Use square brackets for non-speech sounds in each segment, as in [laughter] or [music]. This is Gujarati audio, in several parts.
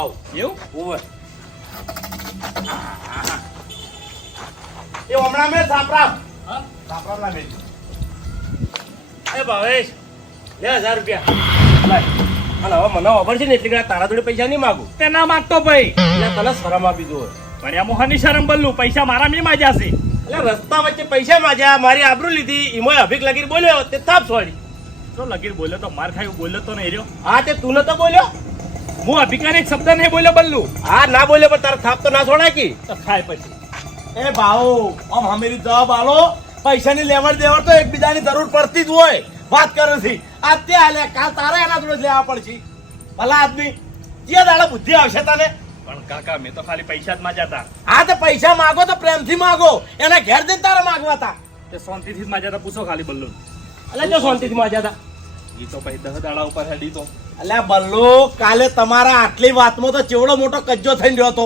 આવું. એવું? ઓવે એ હમણાં મેં સાપરા હા? સાપરા મેં. એ ભાવેશ લે હજાર રૂપિયા. લાય. અને હવે મને ખબર છે ને એટલે કે તારા જોડે પૈસા નહીં માગું. તે ના માગતો ભાઈ. એટલે તને શરમ આપી દો ભણ્યા મોહનની શરમ બદલું. પૈસા મારા મેં માજ્યા છે. એટલે રસ્તા વચ્ચે પૈસા માજ્યા મારી આબરૂ લીધી એમાં અભિક લગીર બોલ્યો તે થાપ છોડી. તો લગીર બોલ્યો તો માર ખાયું બોલ્યો તો નહીં રહ્યો. હા તે તું નતો બોલ્યો? હું અભિકાર એક શબ્દ નહીં બોલ્યો બલ્લું. હા ના બોલ્યો પણ તારા થાપ તો ના છોડાય કે? તો ખાય પછી. એ ભાઉ આમ હમેરી જવાબ આલો. પૈસાની લેવડ દેવડ તો એકબીજાની જરૂર પડતી જ હોય. વાત કરો છે આ તે હાલે કાલ તારે એના જોડે લેવા પડશે. ભલા આદમી જે દાડા બુદ્ધિ આવશે તને. પણ કાકા મેં તો ખાલી પૈસા જ માજ્યા હતા હા તે પૈસા માગો તો પ્રેમથી માગો. એના ઘેર જઈને તારે માગવા હતા તે શાંતિથી જ માજ્યા હતા પૂછો ખાલી બલ્લું. એટલે જો શાંતિથી માજ્યા હતા એ તો પછી દસ દાડા ઉપર હેડી તો. અલ્યા બલ્લો કાલે તમારા આટલી વાતમાં તો ચેવડો મોટો કજ્જો થઈને રહ્યો હતો.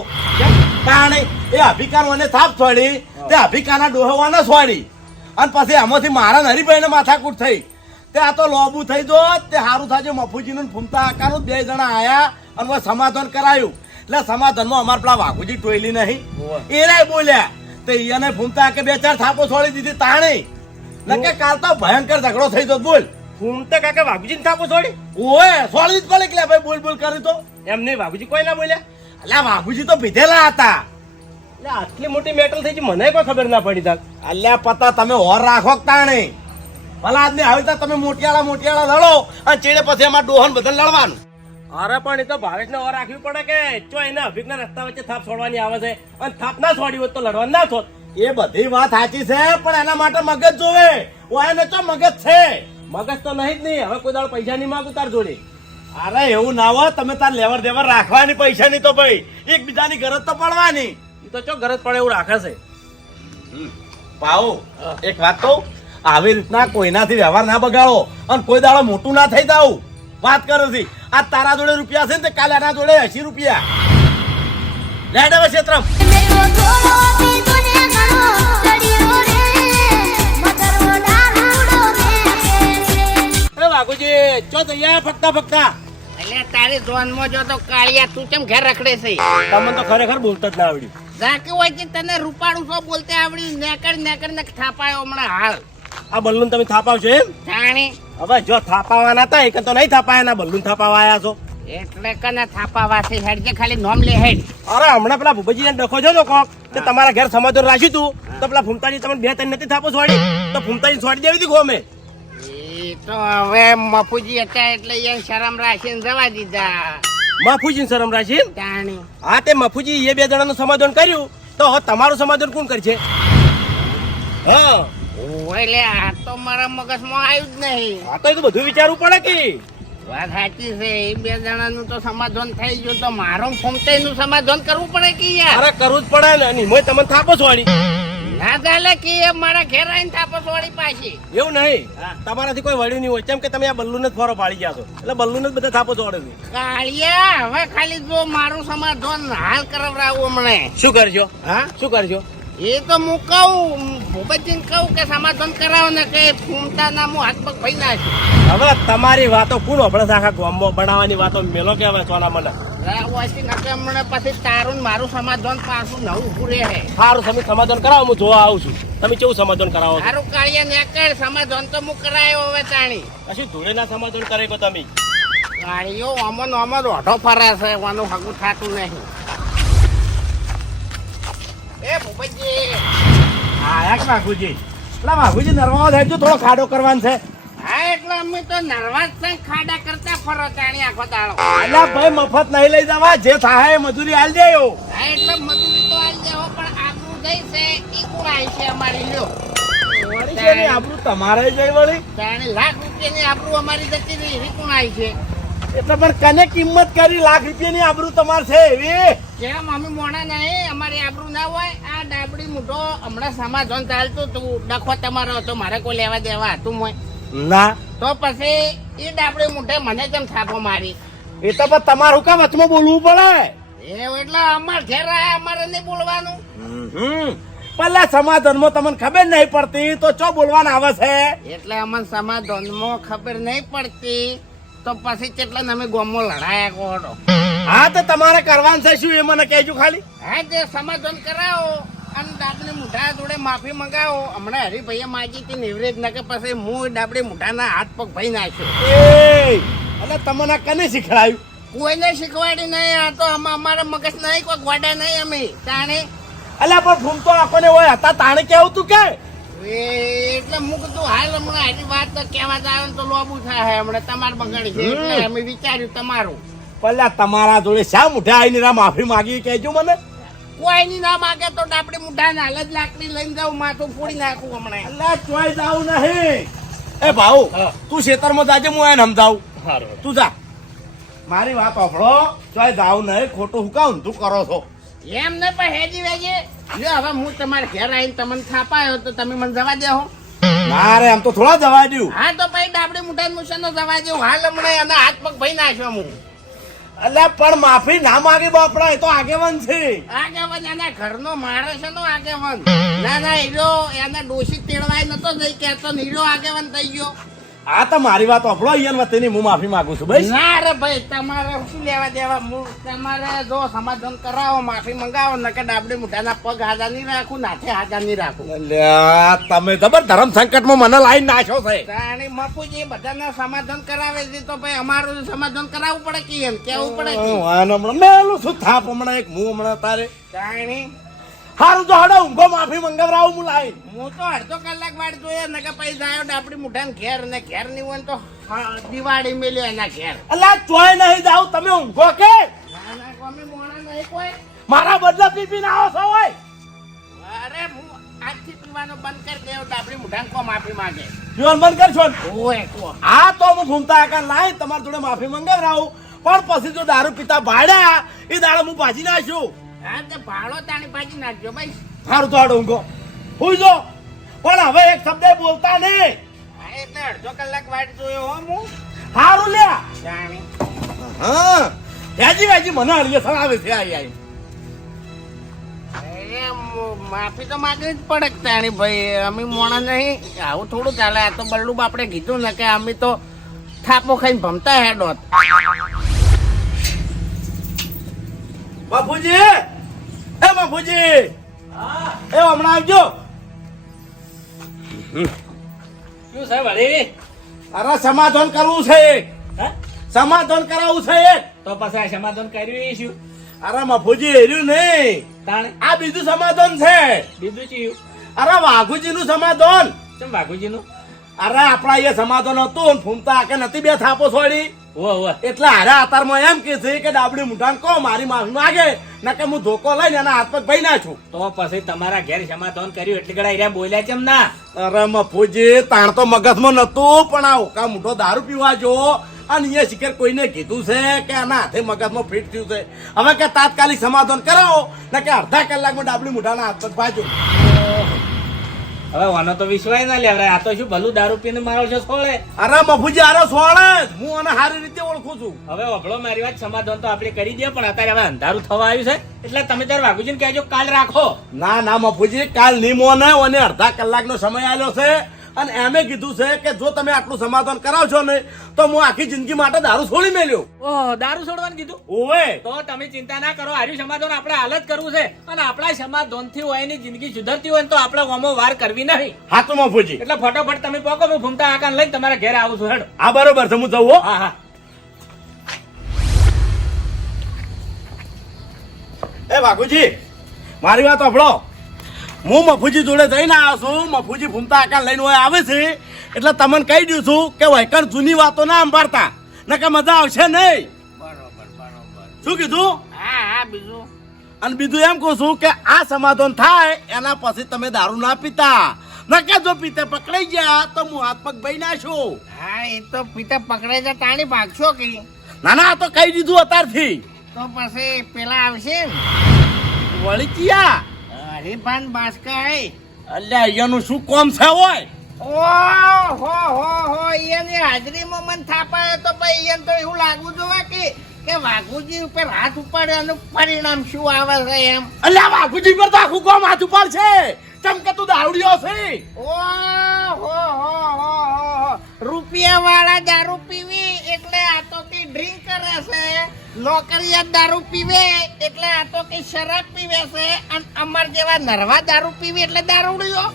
કારણ એ અભિકાર મને થાપ છોડી તે અભિકારના ડોહવાના છોડી. અને પછી આમાંથી મારા હરિભાઈને માથાકૂટ થઈ. તે આ તો લોબુ થઈ જો તે સારું થાય મફુજીનું ને ફૂમતા આકાનું બે જણા આયા અને સમાધાન કરાયું. એટલે સમાધાનમાં અમારે પેલા વાઘુજી ટોયલી નહીં. એનાય બોલ્યા તે એને ફૂમતા કે બે ચાર થાપો છોડી દીધી તાણી. નકે કાલ તો ભયંકર ઝઘડો થઈ ગયો બોલ. ફૂમતા કાકા વાઘુજી થાપો છોડી. ઓય છોડી જ પડે કે ભાઈ બોલ બોલ કરી તો. એમ નહીં વાઘુજી કોઈ ના બોલ્યા. અલ્યા બાબુજી તો પીધેલા હતા. એટલે આટલી મોટી મેટલ થઈ છે મને કોઈ ખબર ના પડી તાક અલ્યા પતા તમે હોર રાખો તાણે? ભલા આદમી આવી તા તમે મોટિયાળા મોટિયાળા લડો અને ચેડે પછી એમાં ડોહન બધા લડવાનું. અરે પણ એ તો ભાવેશને ઓર રાખવી પડે કે? ચો એને અભિકના રસ્તા વચ્ચે થાપ છોડવાની આવે છે. અને થાપ ના છોડી હોત તો લડવા ના થોત. એ બધી વાત સાચી છે પણ એના માટે મગજ જોવે. ઓય તો મગજ છે? મગજ તો નહીં જ નહીં. હવે કોઈ દાડો પૈસા નહીં માગું તાર જોડે. અરે એવું ના હોય તમે તાર લેવર દેવર રાખવાની પૈસા નહીં તો ભાઈ. એકબીજાની ગરજ તો પડવાની. એ તો ચો ગરજ પડે એવું રાખે છે. પાઓ એક વાત કહું? આવી રીતના કોઈનાથી વ્યવહાર ના બગાડો અને કોઈ દાડો મોટું ના થઈ જાવ વાત કરો છે આ તારા જોડે રૂપિયા છે ને કાલે એના જોડે એસી રૂપિયા. લેડ હવે ક્ષેત્રમ. વાઘુજી ચો તૈયાર ફક્તા ફક્તા એટલે તારી જોનમાં જો તો કાળિયા તું કેમ ઘેર રખડે છે? તમને તો ખરેખર બોલતા જ ના આવડ્યું. ઝાંકી હોય કે તને રૂપાળું છો બોલતે આવડ્યું નેકર નેકર ને થાપાયો હમણાં હાલ. આ બલ્લુન તમે થાપાવશો એમ? જાણી. હવે જો થાપાવાના હતા એક તો નહીં થાપાયા ના બલ્લુન થાપાવા આયા છો. એટલે કને થાપાવા છે હેડ જે ખાલી નોમ લે હેડ. અરે હમણાં પેલા ભૂપતજી ડખો છો કોક તે તમારા ઘેર સમાધાન રાખ્યું તું તો પેલા ફૂમતાજી તમને બે ત્રણ નથી થાપો છોડી તો ફૂમતાજી છોડી દેવી હતી ગોમે. એ તો હવે મફુજી હતા એટલે એ શરમ રાખીને જવા દીધા. માફુજી શરમ રાખી જાણી. હા તે મફુજી એ બે જણાનું સમાધાન કર્યું. તો હવે તમારું સમાધાન કોણ કરશે? હા. ઓય એટલે આ તો મારા મગજમાં આવ્યું જ નહીં. આ તો એ તો બધું વિચારવું પડે કે. વાત સાચી છે એ બે જણાનું તો સમાધાન થઈ ગયું. તો મારો ફોમતાઈનું સમાધાન કરવું પડે કે યાર? અરે કરવું જ પડે ને અને એમાંય તમને થાપો છોડી ના ચાલે કે એ મારા ઘેર આવીને વાળી પાછી. એવું નહીં. તમારાથી કોઈ વળ્યું નહીં હોય. કેમ કે તમે આ બલ્લુને જ ફોરો પાડી ગયા છો. એટલે બલ્લુને જ બધા થાપો છોડે છે. કાળિયા હવે ખાલી જો મારું સમાધાન હાલ કરાવડાવું મને શું કરજો હા? શું કરજો એ તો હું કહું ભૂપતજીને કહું કે સમાધાન કરાવો ને કે ફૂમતા ના હું હાથ પગ ભાઈ નાખ્યું હવે તમારી વાતો કોણ આપણે આખા ગામમાં બનાવવાની વાતો મેલો કહેવાય સોના મને રાવવાસી નકે પછી તારું મારું સમાધાન પાછું નવું ઉભું સારું તમે સમાધાન કરાવો હું જોવા આવું છું. તમે કેવું સમાધાન કરાવો સારું કાળિયા ને કર સમાધાન તો હું કરાયો હવે તાણી. કશું ધૂળેના સમાધાન કરે કો તમે? કાળીઓ અમન અમન ઓઢો ફરે છે એનું હગું થતું નહીં. એ ભૂપતજી. આયા કે બાપુજી. પેલા બાપુજી થાય તો થોડો ખાડો કરવાનો છે. હા એટલે અમે તો નર્વસ થઈ ખાડા કરતા ફરો તાણી આખો દાડો. અલ્યા ભાઈ મફત નહીં લઈ જવા જે થાય મજૂરી હાલ દેયો હા એટલે મજૂરી તો આલી દેવો પણ આબરૂ જઈ છે ઈ કુણાય છે અમારી લ્યો. આબરૂ તમારે જઈ વળી. તાણી લાખ રૂપિયાની આપણું અમારી જતી રહી એવી કુણાય છે. એટલે પણ કને કિંમત કરી લાખ રૂપિયાની આબરૂ તમારે છે એવી? કેમ અમે મોણા નહીં અમારી આબરૂ ના હોય. આ ડાબડી મોટો હમણાં સમાજ ચાલતું તું ડખો તમારો હતો મારે કોઈ લેવા દેવા હતું મોય. ના. તો પછી એ ડાબડી મુઠે મને કેમ થાપો મારી? એ તો પણ તમારું કામ હાથમાં બોલવું પડે. એવું એટલે અમાર ઘેર આયા અમારે નહીં બોલવાનું. હમ. પેલા સમાધાનમાં તમને ખબર નહીં પડતી તો ચો બોલવાના આવે છે? એટલે અમને સમાધાનમાં ખબર નહીં પડતી. તો પછી કેટલા અમે ગોમમાં લડાયા કોડો હા તો તમારે કરવાનું છે શું એ મને કહેજો ખાલી. હા તે સમાધાન કરાવો. અને ડાબડી મુઠા જોડે માફી મંગાવો. હમણાં હરિભાઈએ માગી હતી નિવરેજ ના કે પછી હું ડાબડી મુઠાના હાથ પગ ભાઈ નાખ્યો. એ એટલે તમને કને શીખડાયું કોઈને શીખવાડી નહીં આ તો આમાં અમારા મગજ નહીં કોઈ ગોડા નહીં અમે. તાણે? અલ્યા પણ ફૂમતો આપણને હોય. હતા તાણે કેવું તું કે? એટલે હું કીધું હાલ હમણાં હારી વાત તો કહેવા જાય તો લોબુ થાય હમણાં તમારે બગાડી છે. એટલે અમે વિચાર્યું તમારું. પલ્યા તમારા જોડે શા મુઠા આવીને માફી માંગી કહેજો મને. કોઈની ના માગે તો ડાબડી મુઠા હાલ જ લાકડી લઈને જાઉં માથું ફોડી નાખું હમણાં. એટલે ચોય જાવ નહીં. એ ભાઉ હા. તું ખેતરમાં જાજે હું એને સમજાવું. સારું તું જા. મારી વાત સાંભળો ચોય જાવ નહીં ખોટું હું કામ તું કરો છો? એમ ને પણ હેજી વેજી. જો હવે હું તમારે ઘેર આવીને તમને થાપાયો તો તમે મને જવા દેહો. હો મારે આમ તો થોડા જવા દઉં. હા તો પછી ડાબડી મુઠા મુસાનો જવા દઉં હાલ હમણાં એના હાથ પગ ભાઈ નાખ્યો હું. અલ્યા પણ માફી ના માગી બાપડા, એ તો આગેવાન છે. આગેવન, એના ઘરનો માણસ છે નો આગેવન. ના ના એનો એના દોષિત તેડવાય નતો જઈ કેતો નીરો આગેવન થઈ ગયો. આ તો મારી વાત આપણો અહીંયા વતીની હું માફી માંગુ છું ભાઈ ના રે ભાઈ તમારે શું લેવા દેવા? હું તમારે જો સમાધાન કરાવો માફી મંગાવો નકે ડાબડી મુઠાના પગ હાજા નહીં રાખું નાથે હાજા નહીં રાખું. તમે જબર ધર્મ સંકટમાં મને લાઈન નાખ્યો છે. તાણી મફુજી બધાને સમાધાન કરાવે છે તો ભાઈ અમારું સમાધાન કરાવવું પડે કે એમ? કેવું પડે હું મેલું છું થાપ હમણાં એક હું હમણાં તારે તાણી હારું તો હડો ઊંઘો માફી મંગાવરાવ હું લાઈન. હું તો અડધો કલાક વાટ જોઈએ ને કે પછી જાય ડાબડી મુઠાને ઘેર ને ઘેરની હોય તો હા, દિવાળી મેલ્યો એના ઘેર. અલ્યા ચોય નહીં જાવ તમે ઊંઘો કે? નહીં મારા બદલા પીપી ના આવો છો હોય અરે હું આજથી પીવાનો બંધ કરી દેવો આપડી મુઠાને કો માફી માંગે. જીવન બંધ કરશો ઓય કો. આ તો હું ઘૂમતા આકા લાઈ તમારી જોડે માફી મંગાવરાવ. પણ પછી જો દારૂ પીતા ભાડ્યા એ દાડો હું ભાજી નાખ્યું હા ભાડો તાણી પાછી નાખજો ભાઈ. હારું તો હડો ઊંઘો. હુઈ જો પણ હવે એક શબ્દ બોલતા નહીં એટલે અડધો કલાક વાટ જોયો હો હું. હારું લે. હા. વ્યાજી વ્યાજી મને હળીએ આવે છે આઈ આઈ. માફી તો માગવી જ પડે તાણી ભાઈ. અમે મોણા નહીં. આવું થોડું ચાલે. આ તો બલ્લુ બાપડે કીધું ને કે અમે તો થાપો ખાઈને ભમતા હેડો. બાપુજી. બાપુજી એ હમણાં આવજો. શું સાહેબ વળી અરે સમાધાન કરવું છે. સમાધાન કરાવવું છે. તો પછી આ સમાધાન કર્યું એ શું? અરે મફુજી હેર્યું નહીં. તાણે? આ બીજું સમાધાન છે. બીજું ચીયું અરે વાઘુજી નું સમાધાન. કેમ વાઘુજી નું અરે આપણા અહીંયા સમાધાન હતું ફૂમતા કે નથી બે થાપો છોડી? એટલે હારા અતારમાં એમ કે છે કે ડાબડી મુઠાન કહો મારી માફી માગે નકે હું ધોકો લઈને એના હાથ પગ ભાઈ નાખું તો પછી તમારા ઘેર સમાધાન કર્યું એટલે ગળા એરિયા બોલ્યા છે ના? અરે મફુજી તાણ તો મગજમાં નતું પણ આ ઓકા મોટો દારૂ પીવા જો. અને અહીંયા શિખર કોઈને કીધું છે કે આના હાથે મગજમાં ફિટ થયું છે. હવે કે તાત્કાલિક સમાધાન કરાવો ને કે અડધા કલાકમાં ડાબડી મુઠાના હાથ પગ ભાજો. હવે વાનો તો વિશ્વાસ ના લેવરાય. આ તો શું ભલું દારૂ પીને મારો છે સોળે? અરે મફુજી અરે સોળે હું આને સારી રીતે ઓળખું છું. હવે ઓગળો મારી વાત સમાધાન તો આપણે કરી દઈએ પણ અત્યારે હવે અંધારું થવા આવ્યું છે. એટલે તમે તાર વાઘુજીને કહેજો કાલ રાખો. ના ના મફુજી કાલ નિમો ને અને અડધા કલાકનો સમય આવ્યો છે. અને એમે કીધું છે કે જો તમે આટલું સમાધાન કરાવશો ને તો હું આખી જિંદગી માટે દારૂ છોડી મેલ્યો. ઓહ દારૂ છોડવાનું કીધું? ઓવે. તો તમે ચિંતા ના કરો હાર્યું સમાધાન આપણે હાલ જ કરવું છે. અને આપણા સમાધાનથી હોય એની જિંદગી સુધરતી હોય તો આપણે ઓમો વાર કરવી નહીં. હાથમાં ફૂજી એટલે ફટોફટ તમે પોકો હું ભૂમતા આકાન લઈને તમારા ઘરે આવું છું હેડો. હા બરોબર છે હું જવું હો. હા હા. એ બાપુજી મારી વાત સાંભળો. હું મફુજી જોડે જઈને આવ્યો છું. મફુજી ભૂમતા આકાર લઈને હોય આવે છે. એટલે તમને કહી દઉં છું કે વૈકણ જૂની વાતો ના સંભાળતા. નકે મજા આવશે નહીં. બરોબર બરોબર. શું કીધું? હા હા બીજું? અને બીજું એમ કહું છું કે આ સમાધાન થાય એના પછી તમે દારૂ ના પીતા. નકે જો પીતે પકડાઈ ગયા તો હું હાથ પગ ભાઈ નાખું. હા એ તો પીતે પકડાઈ જાય તાણી ભાગશો કે? ના ના તો કહી દીધું અત્યારથી. તો પછી પેલા આવશે વળી ક્યાં? હરિભાન બાસ્કા હે અહીંયાનું શું કોમ છે હોય ઓહ હો હો હો એની હાજરીમાં મન થાપાયો તો ભાઈ એને તો એવું લાગુ જોવે કે કે વાઘુજી ઉપર હાથ ઉપાડે એનું પરિણામ શું આવે છે એમ. અલ્યા વાઘુજી પર તો આખું કોમ હાથ ઉપર છે ચમ કે તું દારૂડિયો છે? ઓહ હો હો હો હો. રૂપિયા વાળા દારૂ પીવી એટલે આ તો કે ડ્રિંક કરે છે. નોકરિયા દારૂ પીવે એટલે આ તો કે શરાબ પીવે છે અને અમાર જેવા નરવા દારૂ પીવે એટલે દારૂડિયો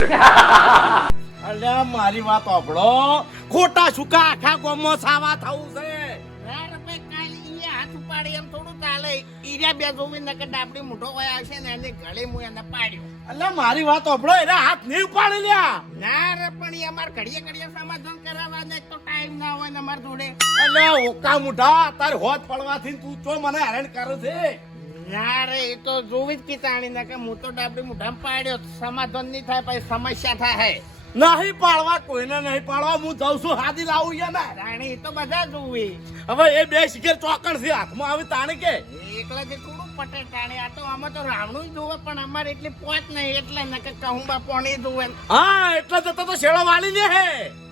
[laughs] અલ્યા મારી વાત આપણો ખોટા સુકા આખા ગોમો સાવા થવું છે. હાથ ઉપાડી એમ થોડું ચાલે ઈર્યા બે જોવી ને કે ડાબડી મોટો હોય આવશે ને એને ગળે હું એને પાડ્યો. એટલે મારી વાત સાંભળો એને હાથ નહીં ઉપાડી લ્યા. ના રે પણ એ અમાર ઘડીએ ઘડીએ સમાધાન કરાવવા ને તો ટાઈમ ના હોય ને અમાર જોડે. એટલે ઓકા મુઢા તાર હોત પડવાથી તું તો મને હેરાન કરે છે? ના રે એ તો જોવી જ કીતાણી ને કે હું તો ડાબડી મુઢામાં પાડ્યો. સમાધાન નહીં થાય પછી સમસ્યા થાય. નહીં પાડવા કોઈને નહીં પાડવા હું જઉં છું હાથી લાવું છે ને. રાણી તો બધા જોવી હવે એ બે શિખર ચોકણ છે હાથમાં આવી તાણે કે? એકલા જે થોડું પટે તાણે આ તો આમાં તો રાવણું જોવે પણ અમારે એટલી પોચ નહીં એટલે ને કે કહું બા પોણી જોવે હા એટલે જતો તો શેળો વાળી ને હે.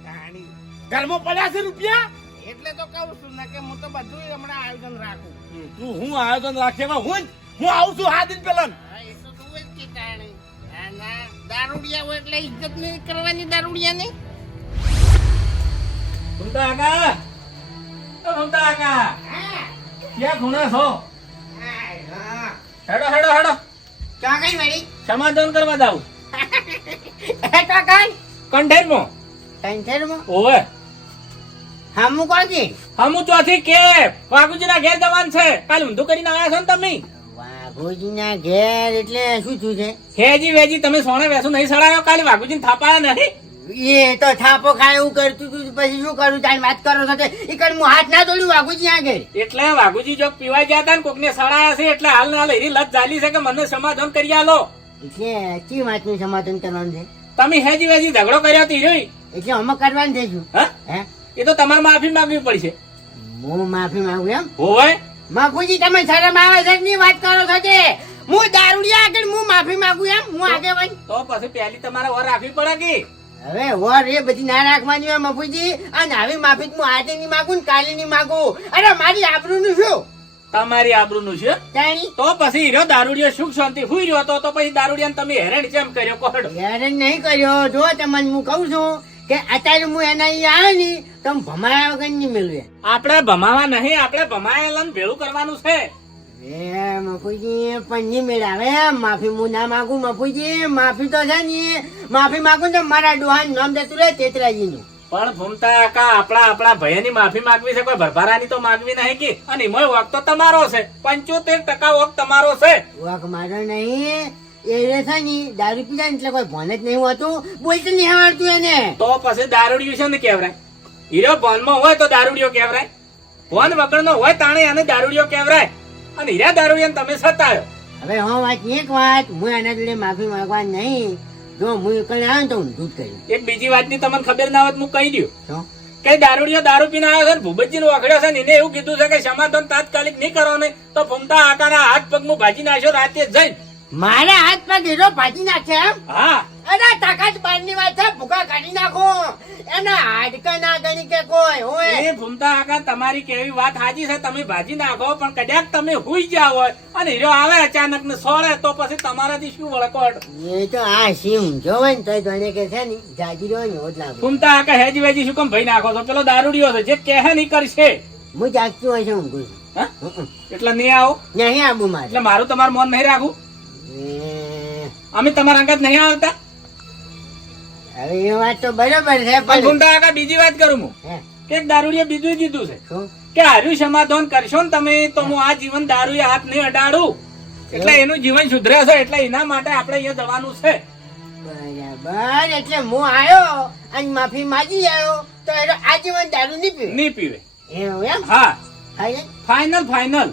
રાણી ઘરમાં પડ્યા છે રૂપિયા? એટલે તો કહું છું ને કે હું તો બધું હમણાં આયોજન રાખું. તું હું આયોજન રાખે હું હું આવું છું હાથ પેલા હા એ તો જોવે જ કીતાણી ના ના. દારૂડિયા હોય એટલે ઇજ્જત નહીં કરવાની દારૂડિયાની? ઘૂમતા કાકા! ઘૂમતા કાકા! ક્યાં ઘૂણે છો? હેડો હેડો હેડો. ક્યાં કઈ વળી? સમાધાન કરવા જાવ [laughs] એ તો કઈ કંઠેર મો ઓવે. હામું કોકી હમુ ચોથી કે. વાઘુજીના ઘેર જવાન છે. કાલ ઊંધું કરીને આવ્યા છો ને તમે? વાઘોજીના ઘેર એટલે શું થયું છે? હેજી વેજી તમે સોણે વેસો નહીં સડાયો? કાલે વાઘુજીને થાપાયા નથી? એ તો થાપો ખાય એવું કરતું તું પછી શું કરું? તારી વાત કરો ઈ કણ હું હાથ ના દોડ્યું વાગુજી આગળ? એટલે વાઘુજી જો પીવા ગયા હતા ને કોકને સડાયા છે એટલે હાલ ના એની લત ચાલી છે કે મને સમાધાન કરી આલો. એટલે ચી વાતનું સમાધાન કરવાનું છે? તમે હેજી વેજી ઝઘડો કર્યો હતી જોઈ? એટલે અમે કરવાનું થઈશું હા? હે? એ તો તમારે માફી માંગવી પડશે. હું માફી માંગુ એમ? હોવે. બાપુજી તમે શરમ આવે છે ની વાત કરો છો કે? હું દારૂડિયા આગળ હું માફી માંગુ એમ હું આગળ ભાઈ તો પછી પહેલી તમારે વર રાખવી પડે કે? હવે વર એ બધી ના રાખવાની હોય મફુજી અને આવી માફી તો હું આજે નહીં માંગુ ને કાલે નહીં માંગુ. અરે મારી આબરૂનું શું? તમારી આબરૂનું છે? જાણી તો પછી હીરો દારૂડિયો સુખ શાંતિ. હુઈ રહ્યો તો તો પછી દારૂડિયાને તમે હેરાન કેમ કર્યો? કોડ હેરણ નહીં કર્યો. જો તમને હું કહું છું કે અત્યારે હું એના અહીંયા આવે ને તો હું ભમાયા વગર નહીં મેળવે. આપણે ભમાવા નહીં આપણે ભમાયેલા ભેળું કરવાનું છે. એ મફુજી પણ નહીં મેળાવે. માફી હું ના માંગુ મફુજી. માફી તો છે ને માફી માગું તો મારા ડોહાન નામ જતું રહે તેતરાજી નું પણ ભૂમતા કા આપણા આપણા ભયની માફી માગવી છે કોઈ ભરભરાની તો માગવી નહીં કે. અને વોક તો તમારો છે. પંચોતેર ટકા વોક તમારો છે. વાક મારો નહીં. એ છે ને દારૂ પીધા એટલે કોઈ ભોને જ નહીં હોતું. બોલતું નહીં આવડતું એને. તો પછી દારૂડિયું છે ને કેવરાય? હીરો ભોનમાં હોય તો દારૂડિયો કેવરાય? ભોન વગરનો હોય તાણે એને દારૂડિયો કેવરાય? અને હીરા દારૂડિયાને તમે સતાયો. હવે હું વાત એક વાત હું એના જોડે માફી માંગવા નહીં. જો હું એકલે આવ્યો તો ઊંધું જ કર્યું એક બીજી વાતની તમને ખબર ના હોત હું કહી દઉં? કે દારૂડિયો દારૂ પીને આવ્યો છે ને ભૂપતજી નો વખડ્યો છે ને એને એવું કીધું છે કે સમાધાન તાત્કાલિક નહીં કરો ને તો ફૂમતા આકાના હાથ પગનું ભાજી નાખ્યો રાતે જ જઈને. મારા હાથ પગ હીરો ભાજી નાખે એમ? હા. અરે તાકાત બારની વાત છે ભૂકા કાઢી નાખો. એના હાડકા ના ગણી કે કોઈ હોય. એ ભૂમતા આકા તમારી કેવી વાત હાજી છે? તમે ભાજી નાખો પણ કદાચ તમે હુઈ ગયા હોય અને હીરો આવે અચાનક ને સોળે તો પછી તમારાથી શું વળકોટ? એ તો આ સિંહ જોવે ને તો જાણે કે છે ને જાજી રહ્યો ને એવો જ લાગે. ફૂમતા આકા હેજી વેજી શું કેમ ભાઈ નાખો છો? પેલો દારૂડિયો છે જે કહે નહીં કરશે હું જાગતું હોય છે ઊંઘું. છું એટલે નહીં આવો? નહીં આવું મારે. એટલે મારું તમારું મન નહીં રાખવું અમે તમારા અંગત નહીં આવતા? હવે એ વાત તો બરોબર છે પણ ગુંડા કાકા બીજી વાત કરું હું. કે દારૂડિયો બીજું કીધું છે. કે હાર્યું સમાધાન કરશો ને તમે તો હું આ જીવન દારૂ હાથ નહીં અડાડું. એટલે એનું જીવન સુધરાશે એટલે એના માટે આપણે અહીંયા જવાનું છે. બરાબર એટલે હું આવ્યો અને માફી માંગી આવ્યો તો એનો આજીવન દારૂ નહીં પીવે? નહીં પીવે. એવું એમ? હા. ફાઈનલ ફાઈનલ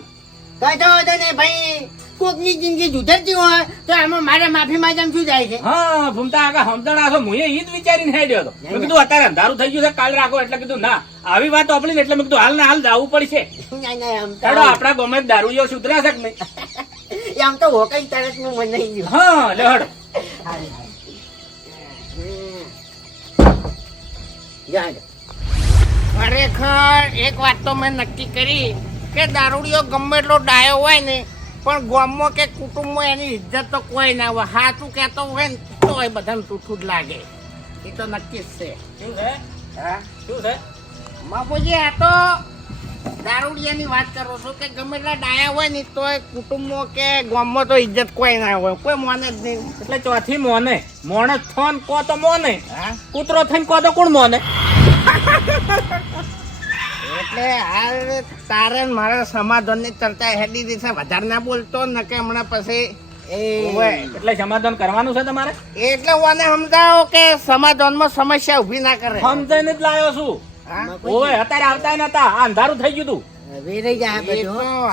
વાંધો નહીં ભાઈ. કોકની જિંદગી જુધરતી હોય તો આમાં મારે માફી માંગવામાં શું જાય છે? હા ભૂમતા આગા સમજણા છો હું એ જ વિચારીને હેડ્યો હતો મેં કીધું અત્યારે અંધારું થઈ ગયું છે કાલ રાખો. એટલે કીધું ના આવી વાત ઓપડી એટલે મેં કીધું હાલ ને હાલ જવું પડશે. હેડો આપણા ગમે દારૂડિયો સુધરા છે નહીં? [laughs] આમ તો હોકઈ તરતનું મન નહીં ગયું. હા લે ખરેખર એક વાત તો મેં નક્કી કરી કે દારૂડિયો ગમે એટલો ડાયો હોય ને પણ ગામમાં કે કુટુંબમાં એની ઇજ્જત તો કોઈ ના હોય. હાથું કહેતો હોય ને તો એ બધાને તૂઠું જ લાગે. એ તો નક્કી જ છે. શું છે? હા? શું છે? બાપુજી આ તો દારૂડિયાની વાત કરો છો કે ગમે એટલા ડાયા હોય ને તો કુટુંબમાં કે ગામમાં તો ઇજ્જત કોઈ ના હોય. કોઈ મોને જ નહીં. એટલે ચોથી મોને. મોણે થોન કો તો મોને. હા? કૂતરો થઈને કો તો કોણ મોને? [laughs] એટલે હાલ તારે મારે સમાધાનની ચર્ચા હેડી દીધી વધારે ના બોલતો ને કે હમણાં પછી. એટલે સમાધાન કરવાનું છે તમારે? એટલે ઓને સમજાવો કે સમાધાનમાં સમસ્યા ઊભી ના કરે. સમજાઈને જ લાયો છું. ઓય અત્યારે આવતા નતા. અંધારું થઈ ગયું તું. વેરાઈ જાય એ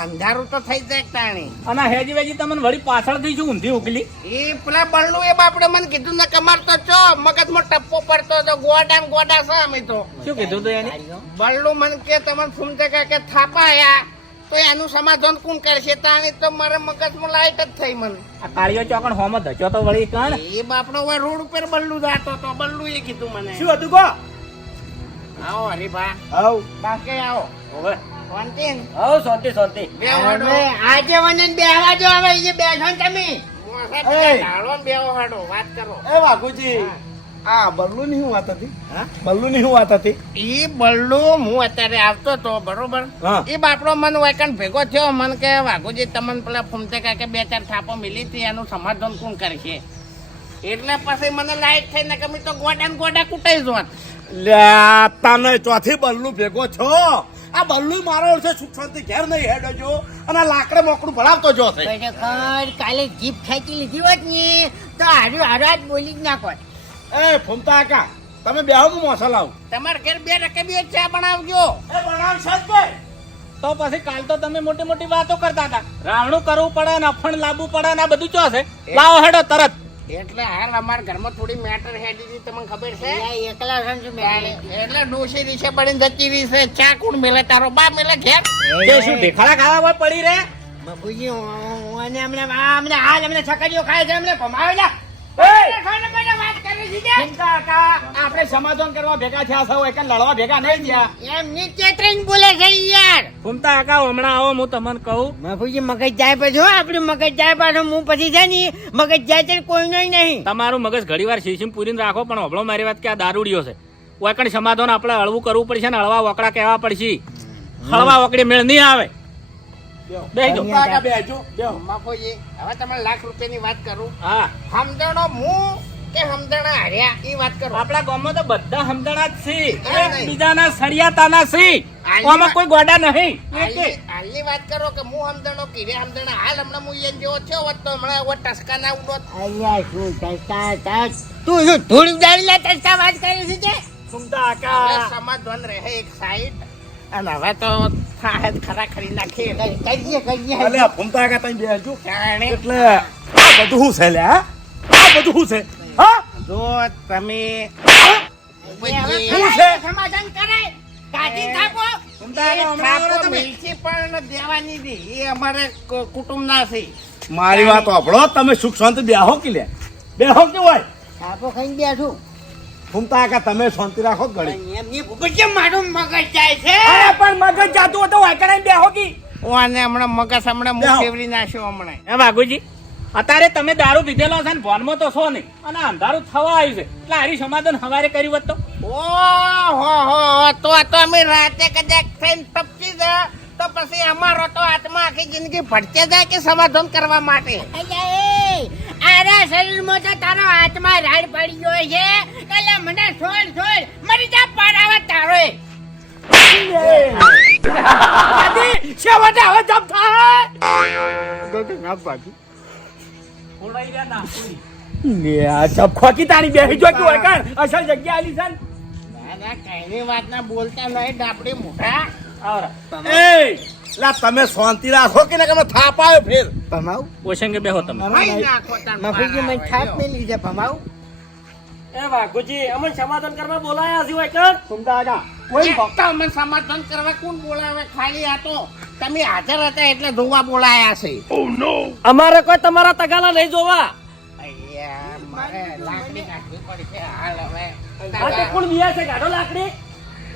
અંધારું તો થઈ જાય તાણી અને હેજી વેજી તમને વળી પાછળથી શું ઊંધી ઉકલી? એ પેલા બળલું એ બાપડે મને કીધું ને કમાર તો ચો મગજમાં ટપ્પો પડતો તો ગોડા ગોડા છે અમે તો. શું કીધું તું એને? બળનું મને કે તમને સુમતે કે કે થાપાયા તો એનું સમાધાન કોણ કરશે? તાણી તો મારે મગજમાં લાઈટ જ થઈ મને. આ કાળિયો ચોકણ હોમ ધચો તો વળી કણ. એ બાપડો હવે રોડ ઉપર બળલું જાતો તો બળલું એ કીધું મને. શું હતું કો આવો હરીભા. આવ. બાકે આવો. ઓવે શાંતિ. હવ શાંતિ શાંતિ. બે હાડો. હવે આજે મને બેહવા જો હવે અહીંયા બેઠો તમે. મોસે પેલા ઢાળો ને બેહો હાડો, વાત કરો. એ વાઘુજી આ બલ્લુ ની શું વાત હતી? બલ્લુ ની શું વાત હતી? ઈ બલ્લું હું અત્યારે આવતો તો બરોબર. એ બાપડો મન વાયકણ ભેગો થયો મન કે વાઘુજી તમને પેલા ફૂમતે કે બે ચાર થાપો મિલી હતી એનું સમાધાન કોણ કરશે? એટલે પછી મને લાઈટ થઈને કે મેં તો ગોડા ને ગોડા કૂટાઈ જોત. લ્યા તને ચોથી બલ્લુ ભેગો છો? આ બલ્લુ મારો છે સુખ શાંતિ ઘેર નહીં હેડો જો. અને લાકડે મોકડું ભળાવતો જો છે ખરેખર કાલે જીપ ખેંચી લીધી હોત ને તો હારું હારું આજ બોલી જ ના કોત એ ફૂમતા કાકા તમે બે હું મોસલ આવું. તમારે ઘેર બે રકબીઓ ચા બનાવજો. એ બનાવશો જ ભાઈ. તો પછી કાલ તો તમે મોટી મોટી વાતો કરતા હતા. રાવણું કરવું પડે ને અફણ લાવવું પડે ને આ બધું ચો છે? લાવો હેડો તરત. એટલે હાલ અમારા ઘરમાં થોડી મેટર હેડી હતી તમને ખબર છે? એકલા સમજુ એટલે ડોસી રીસે પડીને જતી રહી ચા કુણ મેલે? તારો બા મેલે ઘેર તે શું ઢેખાડા ખાવા પર પડી રે? બાપુજી અને અમને આ અમને હાલ અમને છકડીઓ ખાય છે અમને ભમાવેલા આપણે સમાધાન કરવા ભેગા થયા છો એક લડવા ભેગા નહીં થયા. એમ નીચે ટ્રેન બોલે છે યાર. ફૂમતા કાકા હમણાં આવો હું તમને કહું. બાપુજી મગજ જાય પછી હો આપણું મગજ જાય પાછું હું પછી છે ને મગજ જાય છે કોઈ નહીં. તમારું મગજ ઘણી વાર શીશીમ પૂરીને રાખો પણ હબળો મારી વાત કે આ દારૂડિયો છે. વાકણ સમાધાન આપણે હળવું કરવું પડશે ને હળવા વકડા કહેવા પડશે. હળવા વકડી મેળ નહીં આવે. બેહી. જાઓ. ફૂમતા બેહજો. બેહો. હવે લાખ રૂપિયાની વાત કરું. હા. સમજણો હું કે સમજણા હાર્યા એ વાત કરો. આપણા ગામમાં તો બધા સમજણા જ છે. બીજાના સળિયાતાના છે. આમાં કોઈ ગોડા નહીં. હાલની વાત કરો કે હું સમજણો કીરે. સમજણા હાલ હમણાં હું એન જેવો થયો હોત તો હમણાં એવો ટસકા ના ઉડો અહીંયા શું ટસકા? ટસ. તું શું ધૂળ ઉડાડી લે ટચકા વાત કરે છે કે? સુમતા આકા. સમાધાન રહે એક સાઈડ અને હવે તો થાય જ ખરા ખરી નાખીએ કરીએ કરીએ અલ્યા ફૂમતા આકા તઈ બેહજો. એટલે આ બધું શું છે લે આ બધું શું છે? હા? જો તમે શું છે? સમાધાન કરાય. થાપો મારી વાત સાંભળો તમે સુખ શાંતિ બેહો કે લે? બેહો કે હોય? થાપો ખાઈને બેઠું. ફૂમતા કે તમે શાંતિ રાખો ઘડી? પણ એમની ભૂગત મારું મગજ જાય છે? અરે પણ મગજ જાતું હતું વાયકણાઈ બેહો કી? ઓ અને હમણાં મગજ હમણાં. મુખ ફેરવી નાખ્યો હમણાં. એ વાઘુજી? અત્યારે તમે દારૂ પીધેલો છે ને ભોનમાં તો છો નહીં. અને અંધારું થવા આવ્યું છે. એટલે હારી સમાધાન હવારે કર્યું હોત તો? ઓહો હો હો તો તો અમે રાતે કદાચ થઈને તપસી જાય તો પછી અમારો તો આત્મા આખી જિંદગી ભટકે જાય કે સમાધાન કરવા માટે? અલ્યા એ આરા શરીરમાં તો તારો આત્મા રાડ પડી ગયો છે. એટલે મને છોડ છોડ મરી જા પારાવા તારો. એ. છેવટે હવે જપ થાય ઓળાઈ ગયા ના લે આ જપ ખોકી તારી બેહી જો કે વાયકણ અસલ જગ્યા આલી છે ના. ના કઈની વાત ના બોલતા નહીં ડાપડી મોઢા આવરા એ લા તમે શાંતિ રાખો કે ના તમે થાપ આવ્યો ફેર? ભમાવ ઓશંગે બેહો તમે? નાખો તાર થાપ મેલી લીધે ભમાવ એ વાઘુજી અમને સમાધાન કરવા બોલાયા છે કોઈ સમાધાન કરવા કોણ બોલાવે? ખાલી આ તો તમે હાજર હતા એટલે ધોવા બોલાયા છે. અમારે કોઈ તમારા તગાલા નહીં જોવા. મારે લાકડી નાખવી પડશે હાલ હવે. આ તે કોણ વિયા છે ગાડો લાકડી?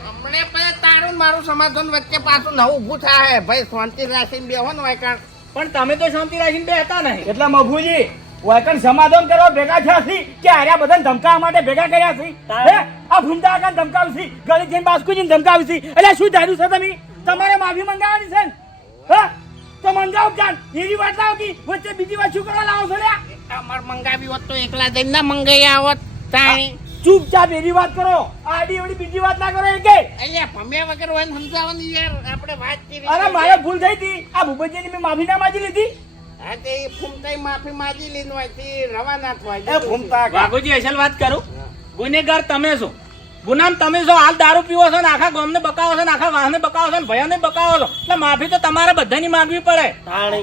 હમણે પછી તારું મારું સમાધાન વચ્ચે પાછું નવું ઊભું થાય. ભાઈ શાંતિ રાખીને બેહો ને વાયકણ. પણ તમે તો શાંતિ રાખીને બેહતા નહીં. એટલે મફુજી વાયકણ સમાધાન કરવા ભેગા થયા છે કે આર્યા બધાને ધમકાવા માટે ભેગા કર્યા છે. હે? આ ભૂમતા કાકા ધમકાવી છે ગળી જઈને બાસ્કુજીને ધમકાવી છે. એટલે શું ધાર્યું છે તમે? તમારે માફી મંગાવવાની છે હે? તો મંગાવો જાન એવી વાત લાવો કે? વચ્ચે બીજી વાત શું કરવા લાવો છો લે તમાર મંગાવી હોત તો એકલા જઈને ના મંગાઈ આવત તાણી. ચૂપચાપ એવી વાત કરો. આડી એવડી બીજી વાત ના કરો એ કે. અહીંયા ભમ્યા વગર હોય ને સમજાવવાની યાર આપણે વાત કરી અરે મારે ભૂલ થઈ હતી. આ ભૂપતજીની મેં માફી ના માંગી લીધી. હા ફૂમતાઈ માફી માંગી લીધી રવાના થવાય એ ફૂમતા કા અસલ વાત કરું? ગુનેગાર તમે છો. ગુનામ તમે છો હાલ દારૂ પીવો છો ને આખા ગામને બકાવો છો ને આખા વાહને બકાવો છો ને ભયાને બકાવો છો. એટલે માફી તો તમારે બધાની માંગવી પડે. હવે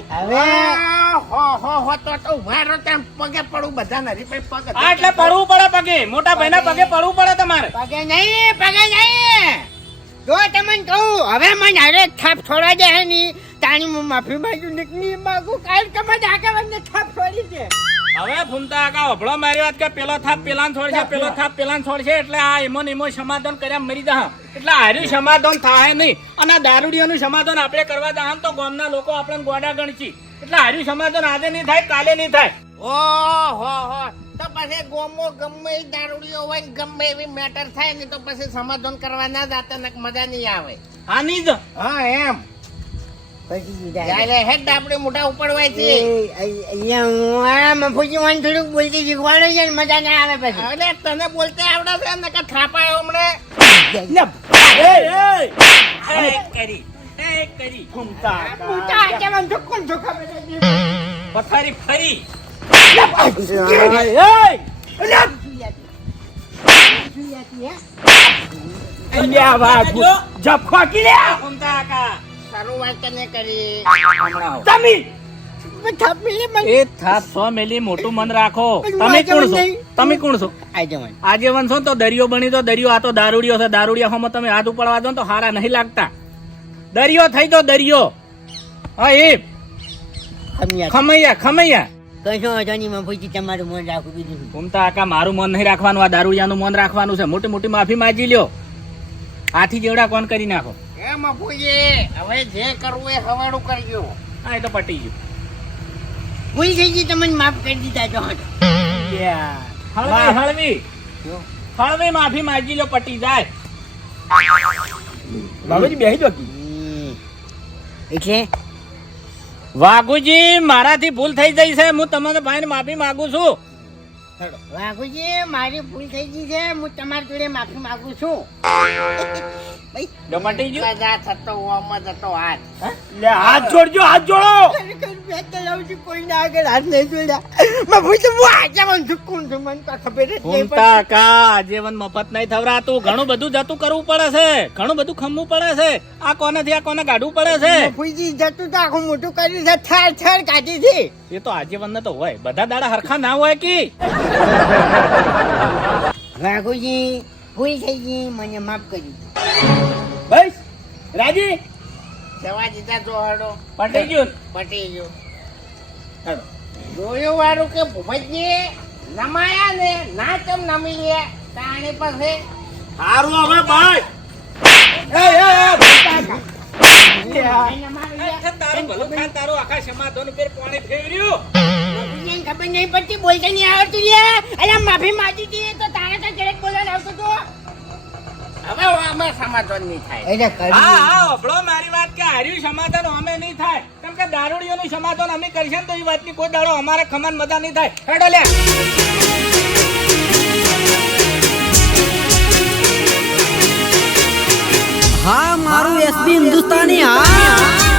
હો. હો હો તો તો ઊભા રહો પગે પડું બધા નથી પગ એટલે પડવું પડે પગે. મોટા ભાઈના પગે પડવું પડે તમારે. પગે નહીં પગે નહીં. જો તમને કહું હવે મને અરે થાપ છોડવા દે હે ની. તાણી હું માફી માંગુ નીકળી માંગુ કાલ તમે આગળ થાપ છોડી દે હવે ફૂમતા આકા અભળો મારી વાત કે પેલો થાપ પેલાન છોડશે પેલો થાપ પેલાન છોડશે એટલે આ એમો ને એમો સમાધાન કર્યા મરી જા એટલે હાર્યું સમાધાન થાય નહીં. અને દારૂડિયાનું સમાધાન આપણે કરવા જા તો ગામના લોકો આપણને ગોડા ગણશી. એટલે હાર્યું સમાધાન આજે નહીં થાય કાલે નહીં થાય. ઓ હો હો. તો પછી ગોમો ગમે એ દારૂડીઓ હોય ને ગમે એવી મેટર થાય ને તો પછી સમાધાન કરવા ના જાતા ને મજા નહીં આવે. હા નહીં તો હા એમ હેડ આપણે મોઢા ઉપડવાય છે. થોડુંક બોલતી શીખવાડો છે ને મજા ના આવે પછી. એટલે તને બોલતે આવડે છે ને કે હમણે. કરી મોટા? પથારી ફરી. મોટું મન રાખો. તમે કોણ છો? તમે કોણ છો? આજે વનશો આજીવન છો તો દરિયો બની તો દરિયો આ તો દારૂડિયો છે. દારૂડિયા હોમાં તમે હાથ ઉપાડવા દો તો હારા નહીં લાગતા. દરિયો થઈ તો દરિયો. હા એ ખમૈયા ખમૈયા. કશો વાંધો નહીં મફુજી તમારું મન રાખું બીજું ઘૂમતા આકા મારું મન નહીં રાખવાનું આ દારૂડિયાનું મન રાખવાનું છે. મોટી મોટી માફી માંગી લ્યો. હાથી જેવડા કોણ કરી નાખો? એ મફુજી હવે જે કરવું એ હવાડું કરજો. હા એ તો પટી ગયું. ભૂલ થઈ ગઈ તમને માફ કરી દીધા જો હળવી. હળવી. હળવી માફી માજી લો પટી જાય. બાબુજી બેહી જો એટલે વાઘુજી મારાથી ભૂલ થઈ જઈ છે. હું તમારા ભાઈને માફી માંગુ છું. વાઘુજી મારી ભૂલ થઈ ગઈ છે. હું તમારી જોડે માફી માંગુ છું. જો પટી ગયું? થતો જતો હાથ. લે હાથ જોડજો હાથ જોડો. ખરેખર મેં તો લઉં છું કોઈને આગળ હાથ નહીં જોડ્યા મફુજી હું આજે મને છું મને તો ખબર જ નહીં કા આજીવન મફત નહીં થવરાતું. ઘણું બધું જતું કરવું પડે છે. ઘણું બધું ખમવું પડે છે. આ કોનેથી આ કોને કાઢવું પડે છે? જતું તો આખું મોટું કર્યું છે. થાર થાર કાઢી છે. એ તો આજીવન ને તો હોય. બધા દાડા હરખા ના હોય કે? વાઘુજી ભૂલ થઈ ગઈ. મને માફ કરી બસ રાજી? જવા દીધા જો હડો પટી ગયું? પટી ગયું. જોયું વાળું કે ભૂપતજી નમાયા ને ના ચમ નમી લે? તાણી પાસે સારું હવે ભાઈ. તારું ભલું થાય તારું આખા સમાધાન ઉપર પાણી ફેર્યું ખબર નહીં પડતી બોલતા નહીં આવડતું લે અલ્યા માફી માંગી હતી તો તારે તો ક્યારેક બોલવા આવતો હતું? હવે અમે સમાધાન નહીં થાય. એટલે હા હા અભળો મારી વાત કે હાર્યું સમાધાન અમે નહીં થાય. કેમ કે દારૂડીઓનું સમાધાન અમે કરશે ને તો એ વાતની કોઈ દાડો અમારે ખમાન મજા નહીં થાય. હેડો લે. હા મારું એસબી હિન્દુસ્તાની હા.